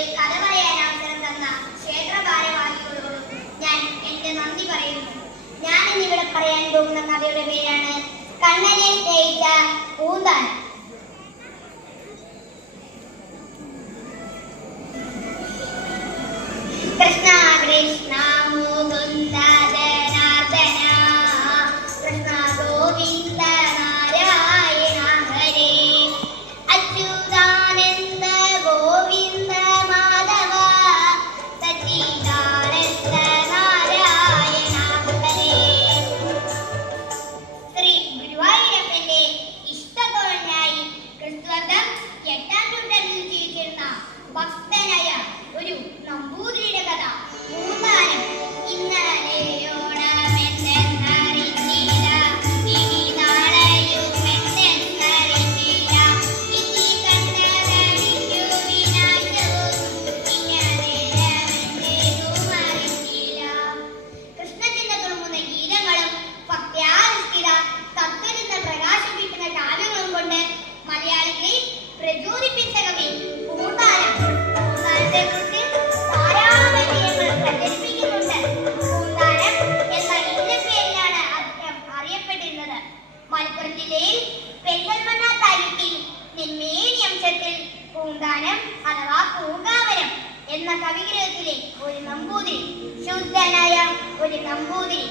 എനിക്ക് കഥ പറയാൻ അവസരം തന്ന ക്ഷേത്ര ഞാൻ എന്റെ നന്ദി പറയുന്നു. ഞാൻ ഇന്നിവിടെ പറയാൻ പോകുന്ന കഥയുടെ പേരാണ് കണ്ണനെ സ്നേഹിച്ച പൂന്താൻ അഥവാ പൂങ്കാവനം എന്ന കവിഗ്രഹത്തിലെ ഒരു നമ്പൂതിരി. ശുദ്ധനായ ഒരു നമ്പൂതിരി.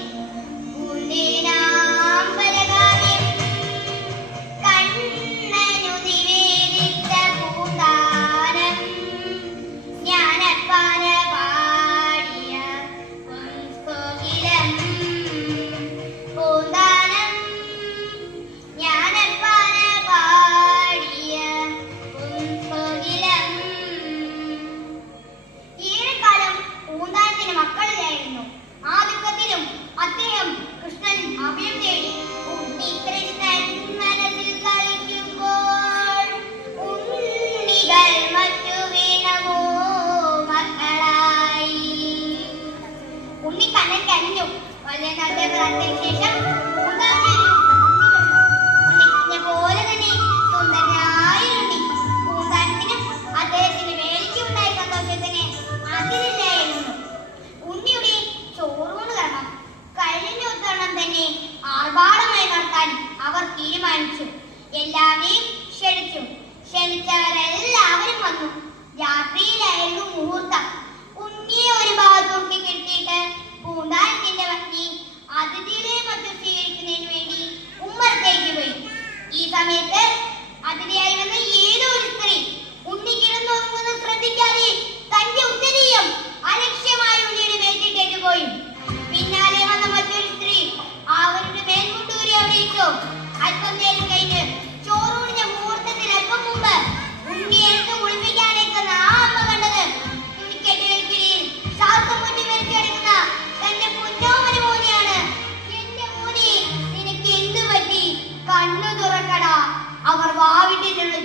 അതിനുശേഷം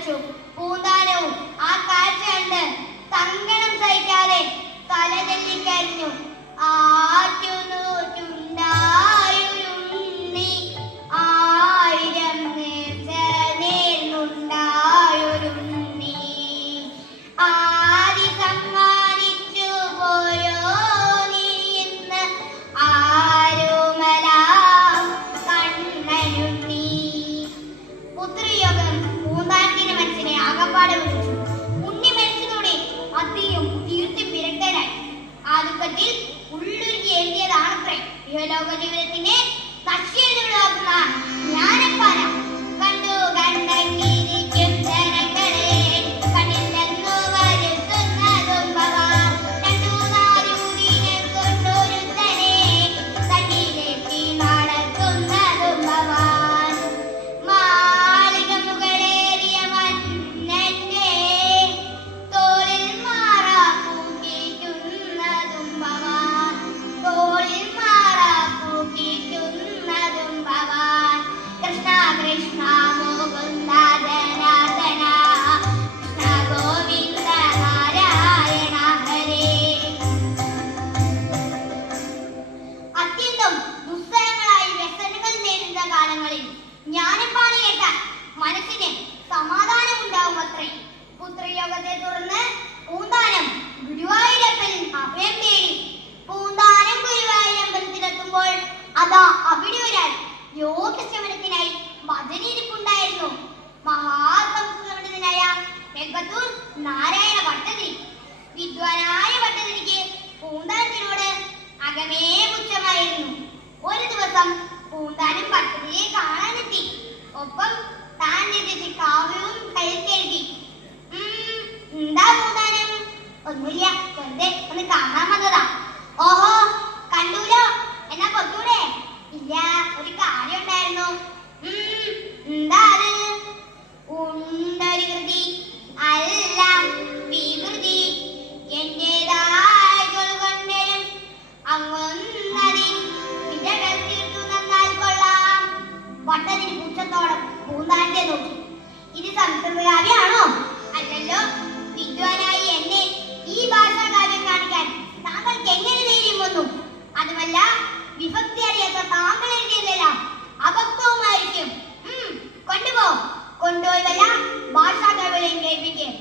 പ്രവേശിച്ചു പൂന്താനവും ആ കാഴ്ച കണ്ട് സങ്കടം സഹിക്കാതെ തലതെല്ലിക്കരിഞ്ഞു. ആറ്റു Pero luego yo iba a tener... Narayana Bhattathiri. വിദ്വാനായ ഭട്ടതിരിക്ക് പൂന്താനത്തിനോട് അകമേ പുച്ഛമായിരുന്നു. ഒരു ദിവസം പൂന്താനം ഭട്ടതിരിയെ കാണാനെത്തി. ഒപ്പം താൻ രചിച്ച കാവ്യവും ഉം, എന്താ പൂന്താനം? ഒന്നുമില്ല. സംസ്കൃതകാരിയാണോ അല്ലല്ലോ വിദ്വാനായി എന്നെ ഈ ഭാഷാകാര്യം കാണിക്കാൻ താങ്കൾക്ക് എങ്ങനെ ധൈര്യം വന്നു? അതുമല്ല വിഭക്തി അറിയാത്ത താങ്കൾ എഴുതിയതെല്ലാം അബദ്ധവുമായിരിക്കും ഉം, കൊണ്ടുപോ. കൊണ്ടുപോയി വല്ല ഭാഷാകാരികളെയും കേൾപ്പിക്കും.